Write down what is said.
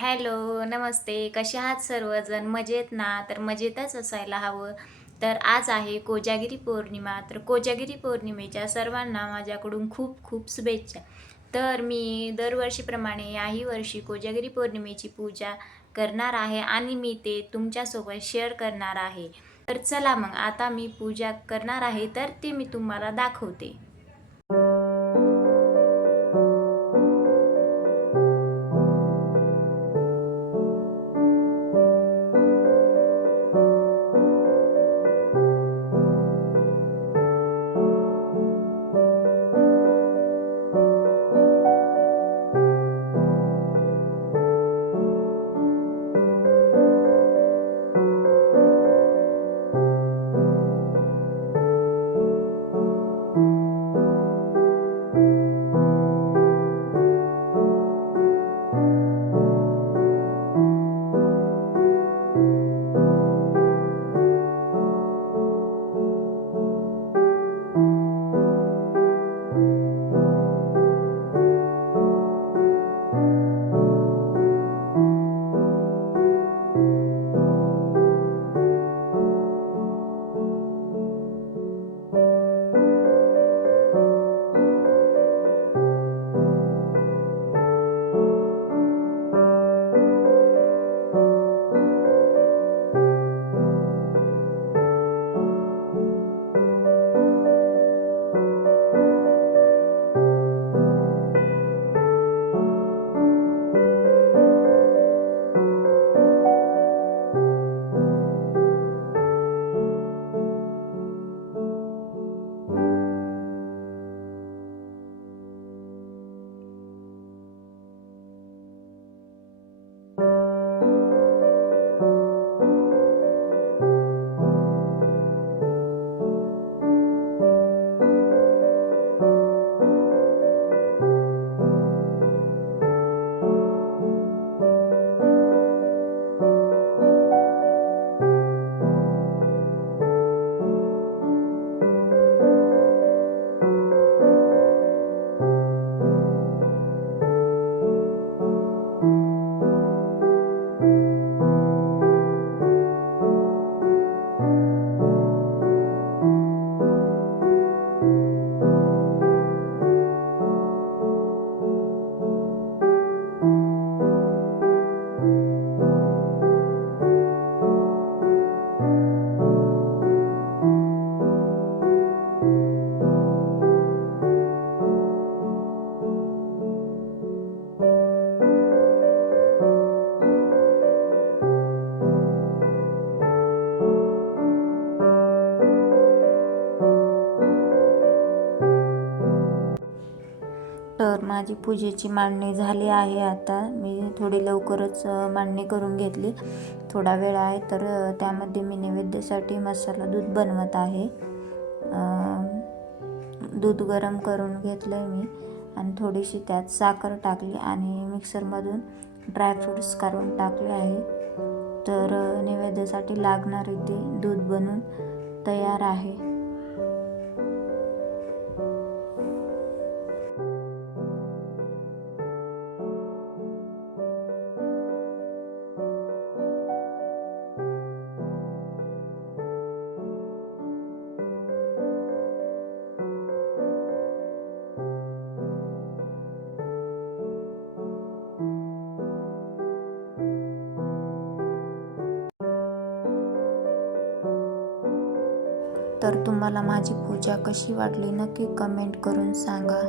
Hello, नमस्ते. कसे आहात सर्वजण? मजेत ना? तर मजेतच असायला हवं. तर आज आहे कोजागिरी पौर्णिमा. तर कोजागिरी पौर्णिमेच्या सर्वांना माझ्याकडून खूप खूप शुभेच्छा. तर मी दरवर्षीप्रमाणे याही वर्षी कोजागिरी पौर्णिमेची पूजा करणार आहे आणि मी ते तुमच्यासोबत शेअर करणार आहे. तर चला मग आता मी पूजा करणार आहे, तर ते मी तुम्हाला दाखवते. तर माझी पूजेची मांडणी झाली आहे. आता मी थोडी लवकरच मांडणी करून घेतली. थोडा वेळ आहे, तर त्यामध्ये मी नैवेद्यासाठी मसाला दूध बनवत आहे. दूध गरम करून घेतलं आहे मी आणि थोडीशी त्यात साखर टाकली आणि मिक्सरमधून ड्रायफ्रूट्स काढून टाकले आहे. तर नैवेद्यासाठी लागणारे ते दूध बनवून तयार आहे. तर तुम्हाला माझी पूजा कशी वाटली नक्की कमेंट करून सांगा.